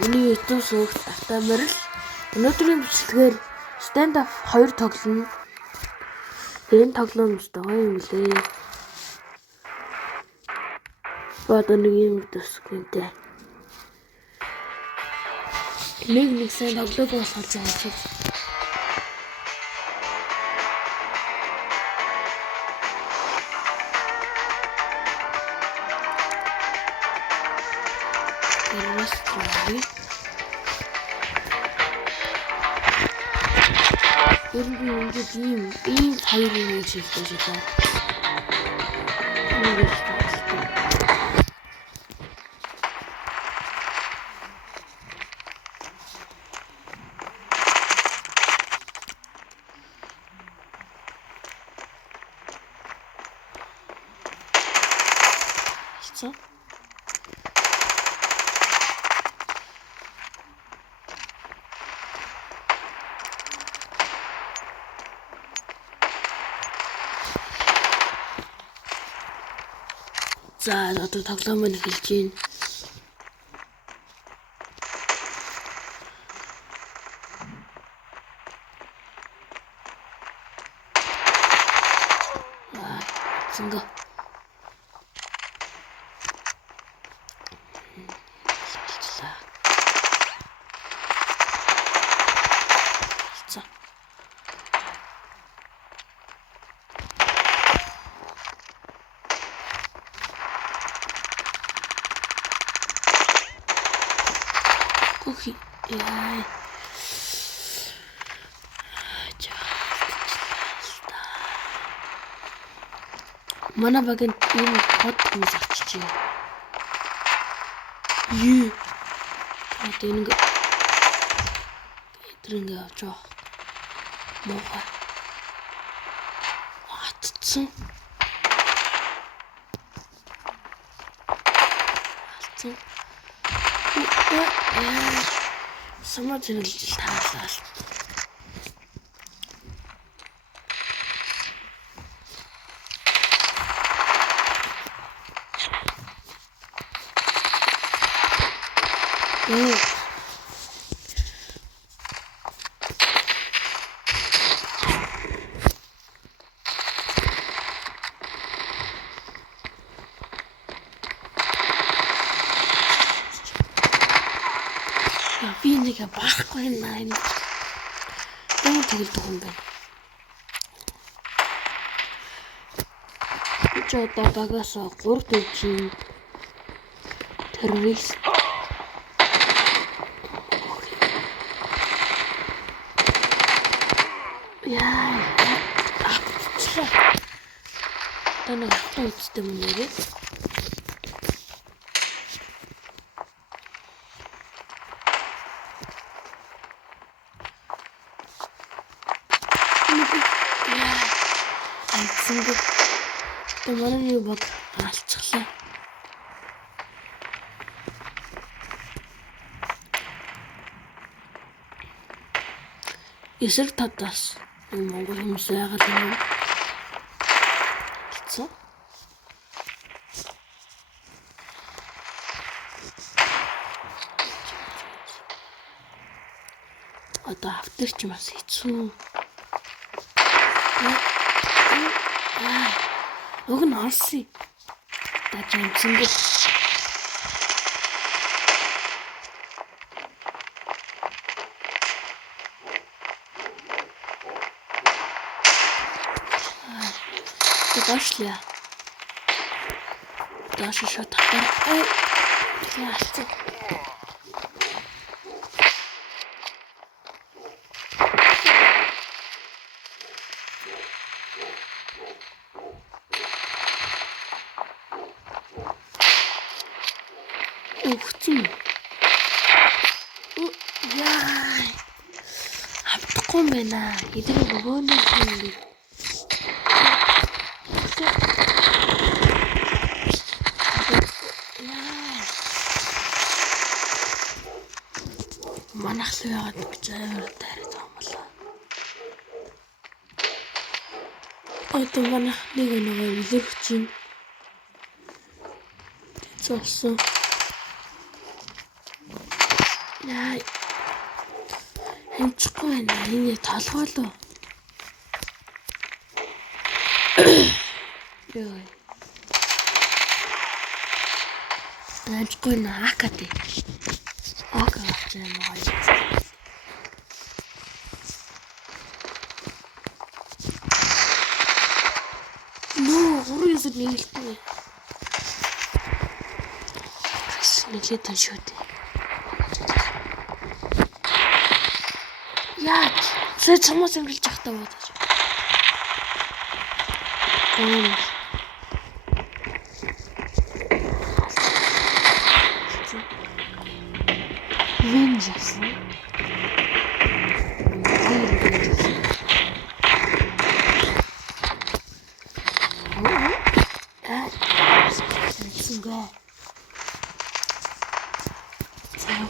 Миний YouTube суугт автомобиль өнөөдрийн бичлэгээр stand up 2 тоглоно. Энэ тоглоомжтой гоё юм лээ. Бод нэг юм дэсгэнтэй. Нэг сайн тоглоод болохоор заасан. Ингээд ийм хоёр юм шилжиж байгаа. За одоо тоглоом нь эхэлж байна. Зинго. Окей. Яй. Манай багийн ийм хот хүмүүс авчиж байна. Одоо ингэ авч байгаа. Мохоо. Атцсан. Самар зэнэлж таалаа. Би нэг баахгүй наа. Юу тэгэлдэг юм бэ? Чи одоо багаас 3 төвчийн террорист. Яа. Танаа хатуйцтэй юм нэрээ. Манай нэг баг алцглаа. Эсрэг татаас Монгол хүмүүс яагаад юм гэсэн. Одоо автарч бас хэцүү. Уг нь орси. Дажин зингэл. Дошля. Даши шот хатар. Яалцсан. Ухтин. Яа. Авахгүй байна. Эдгээр нөгөөний юм. Манах л яагаад гэж таараад байгаа юм болоо. Одоо манах нэг илэрхэж чинь. Золсон. Яа. Хэмчихгүй байна. Энэ толгойлоо. Яа. Хэмчихгүй нэ акат. Акат авч байгаа юм. Хурууясад нийлдэг. Нэглээд тань шүү дээ. Яа, сая чамаас өнгөлж явахтаа бодож. Vengeance.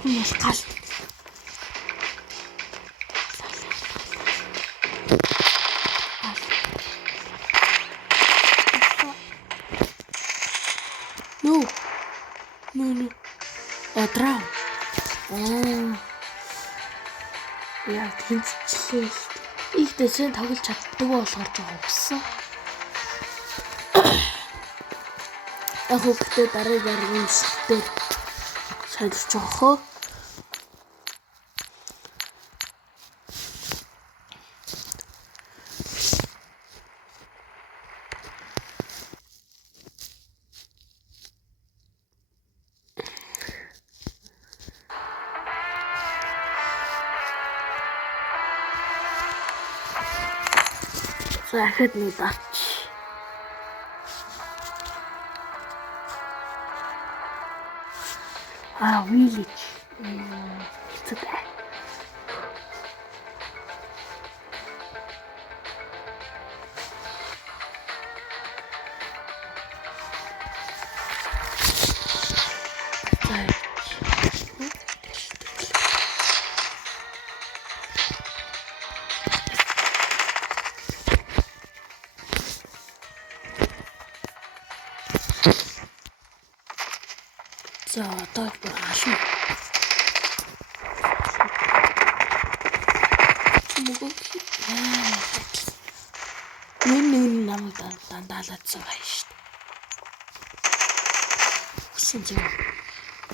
Хүмүүс гал. No. Одраа. Яа, тэнцчлээ. Их дэсэн тоглож чаддаг болохоор жоо өгсөн. Яг хөөхтэй дараа шигтэй шалж жоохоо. Захад нэг авч. Village. It's okay. За одоо ална. Нэн намайг дандаалаадсан байна шүү дээ. Хүсэн зөв.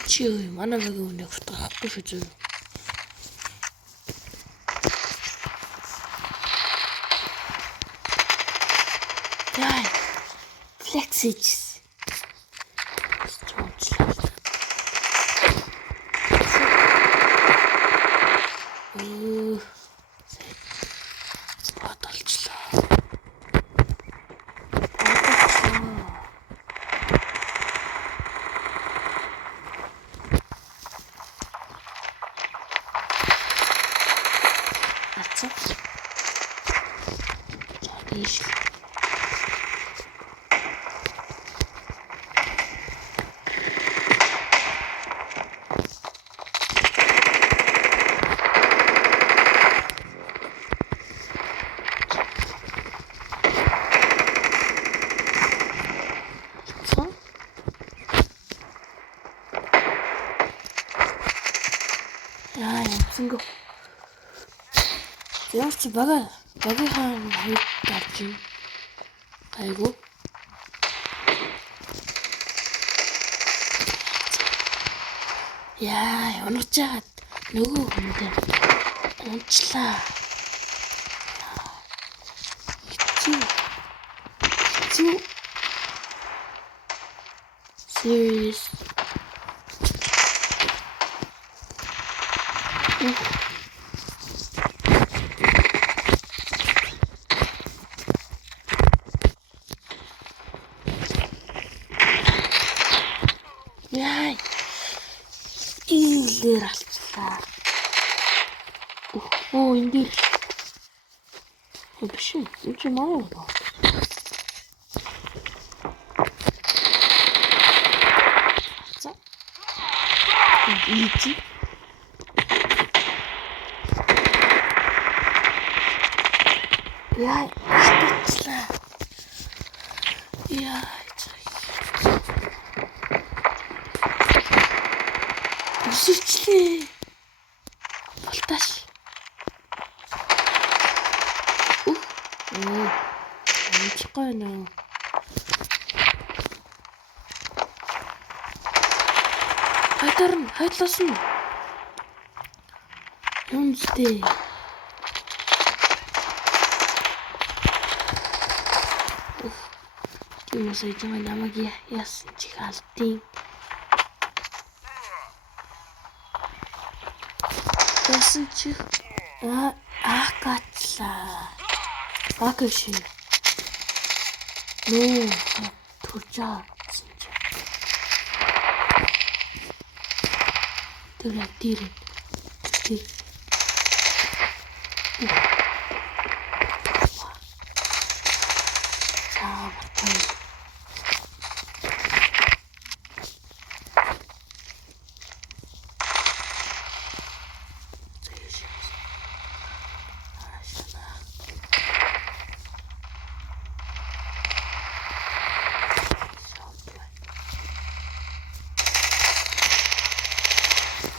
Чи юу манай багийн үнэ авахгүй шүү зөв. Яа. Flexage. Синго. Яарч багийнхаа хайд гарч ийн. Айгу. Яа, унаж чаад нөгөө хүндээ унчлаа. Хэцүү. Serious. Яй. Илэр алцлаа. Энд биш. Энэ ч маа юу. За. Ийти. Яй, алцлаа. Яй. Өсөрчлээ. Марташ. Амжихгүй нөө. Хайдласан. Үнстэй. Юм сая жоо намайг яасан чи алдیں۔ Яасан чи гатлаа. Гагш. Нөө турчаа. Тэрэг дээр.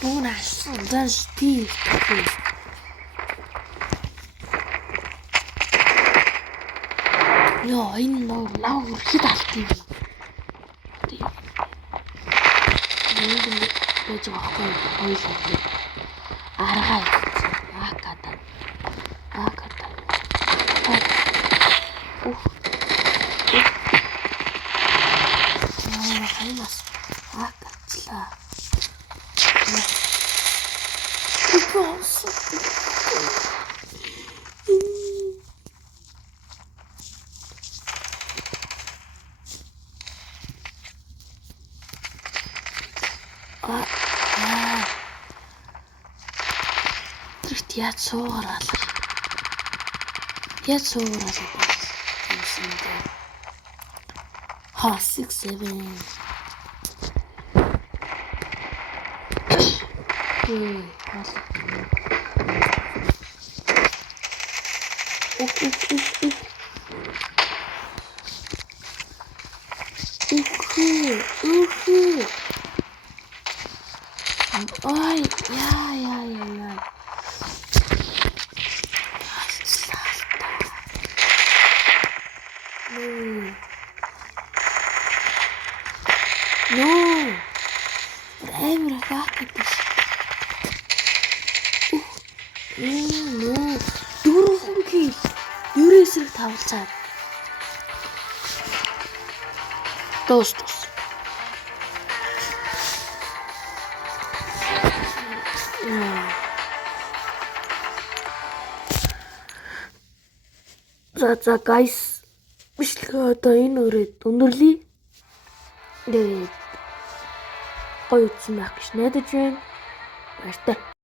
Унаас даш тий. Яа энэ ноо хэд алдсан юм. Энэ байж байгаа байхгүй аргаа аката. Хаймас акатлаа. Тэрт яаж суугараал. Ха 6 7. Ой, яа. No. Амар хаачих. No. Дөрвөн кил. 9-ийг тавлцаад. Тос. За guys. Бишлээ одоо энэ өрөөд өндөрлөе. Тэгээд гоё үзсэн байх гэж найдаж байна. Баяртай.